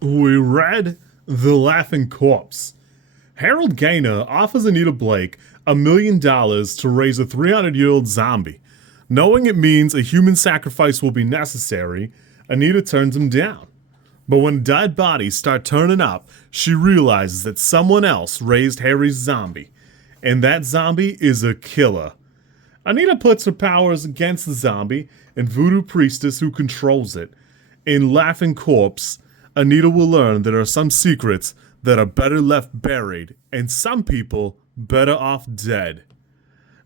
We read The Laughing Corpse. Harold Gaynor offers Anita Blake $1 million to raise a 300-year-old zombie. Knowing it means a human sacrifice will be necessary, Anita turns him down. But when dead bodies start turning up, she realizes that someone else raised Harry's zombie. And that zombie is a killer. Anita puts her powers against the zombie and voodoo priestess who controls it. In Laughing Corpse, Anita will learn there are some secrets that are better left buried, and some people better off dead.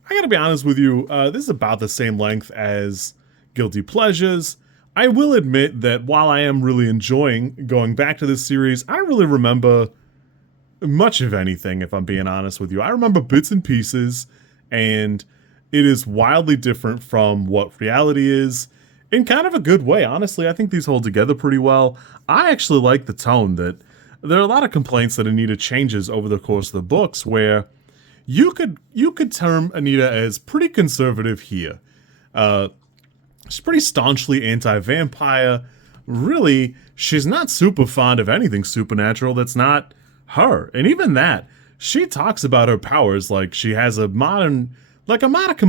I gotta be honest with you, this is about the same length as Guilty Pleasures. I will admit that while I am really enjoying going back to this series, I don't really remember much of anything, if I'm being honest with you. I remember bits and pieces, and it is wildly different from what reality is in kind of a good way. Honestly, I think these hold together pretty well. I actually like the tone that there are a lot of complaints that Anita changes over the course of the books where you could term Anita as pretty conservative here. She's pretty staunchly anti-vampire. Really, she's not super fond of anything supernatural that's not her. And even that, she talks about her powers like she has a modicum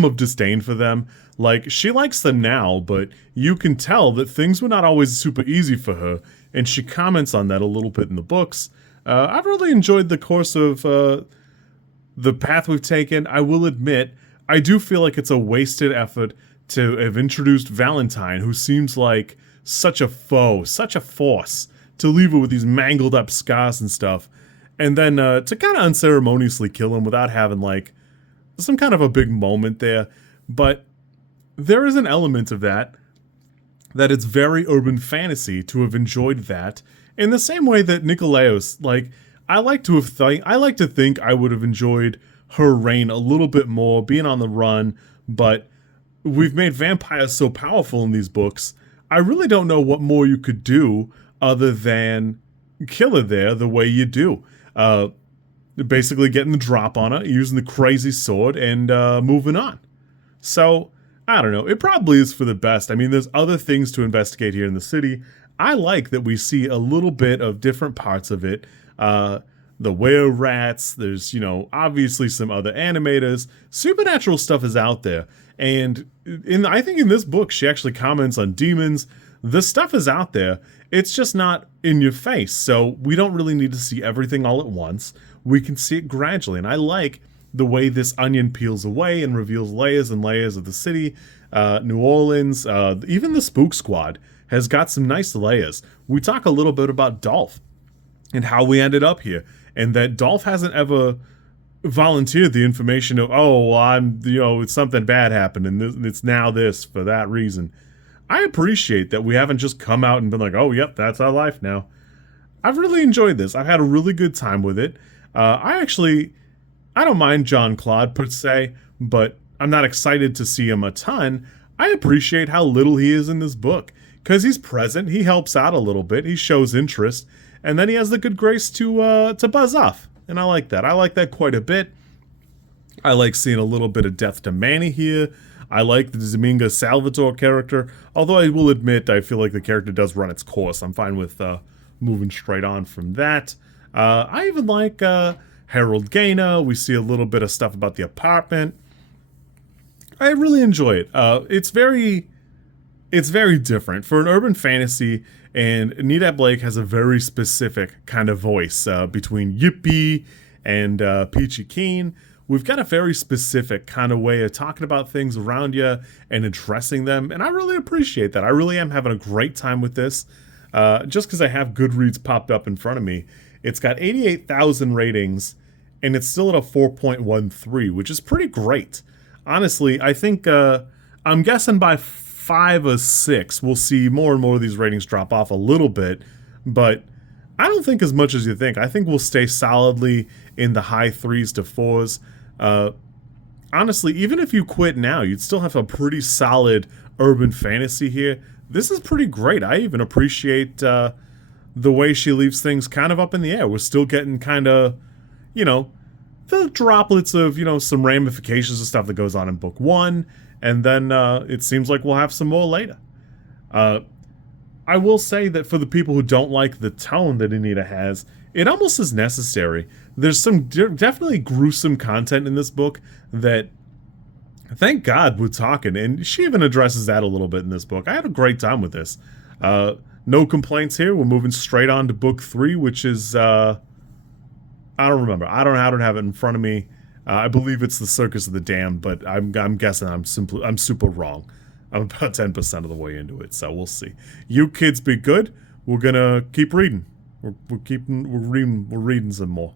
of disdain for them. Like, she likes them now, but you can tell that things were not always super easy for her, and she comments on that a little bit in the books. I've really enjoyed the course of the path we've taken. I will admit, I do feel like it's a wasted effort to have introduced Valentine, who seems like such a foe, such a force, to leave her with these mangled up scars and stuff, and then to kind of unceremoniously kill him without having, like, some kind of a big moment there. But there is an element of that it's very urban fantasy to have enjoyed that, in the same way that Nikolaos, like, I like to think I would have enjoyed her reign a little bit more, being on the run, but we've made vampires so powerful in these books, I really don't know what more you could do other than kill her there the way you do. Basically getting the drop on her, using the crazy sword, and moving on. So, I don't know. It probably is for the best. I mean, there's other things to investigate here in the city. I like that we see a little bit of different parts of it. The were-rats, there's, obviously some other animators. Supernatural stuff is out there. And I think in this book, she actually comments on demons. The stuff is out there. It's just not in your face. So we don't really need to see everything all at once. We can see it gradually. And I like the way this onion peels away and reveals layers and layers of the city. New Orleans, even the Spook Squad has got some nice layers. We talk a little bit about Dolph and how we ended up here, and that Dolph hasn't ever volunteered the information of, it's something bad happened and it's now this for that reason. I appreciate that we haven't just come out and been like, oh, yep, that's our life now. I've really enjoyed this. I've had a really good time with it. I don't mind John Claude per se, but I'm not excited to see him a ton. I appreciate how little he is in this book, because he's present, he helps out a little bit, he shows interest, and then he has the good grace to buzz off. And I like that. I like that quite a bit. I like seeing a little bit of death to Manny here. I like the Dominga Salvatore character, although I will admit I feel like the character does run its course. I'm fine with moving straight on from that. I even like Harold Gaynor. We see a little bit of stuff about the apartment. I really enjoy it. It's very different for an urban fantasy, and Anita Blake has a very specific kind of voice between Yippee and Peachy Keen. We've got a very specific kind of way of talking about things around you and addressing them, and I really appreciate that. I really am having a great time with this. Just because I have Goodreads popped up in front of me, it's got 88,000 ratings, and it's still at a 4.13, which is pretty great. Honestly, I think I'm guessing by 5 or 6, we'll see more and more of these ratings drop off a little bit, but I don't think as much as you think. I think we'll stay solidly in the high 3s to 4s. Honestly, even if you quit now, you'd still have a pretty solid urban fantasy here. This is pretty great. I even appreciate the way she leaves things kind of up in the air. We're still getting kind of, the droplets of, some ramifications of stuff that goes on in book 1, and then it seems like we'll have some more later. I will say that for the people who don't like the tone that Anita has, it almost is necessary. There's some definitely gruesome content in this book that, thank God we're talking, and she even addresses that a little bit in this book. I had a great time with this. No complaints here. We're moving straight on to book 3, which is, I don't remember. I don't have it in front of me. I believe it's The Circus of the Damned, but I'm guessing I'm super wrong. I'm about 10% of the way into it, so we'll see. You kids be good. We're gonna keep reading. We're reading some more.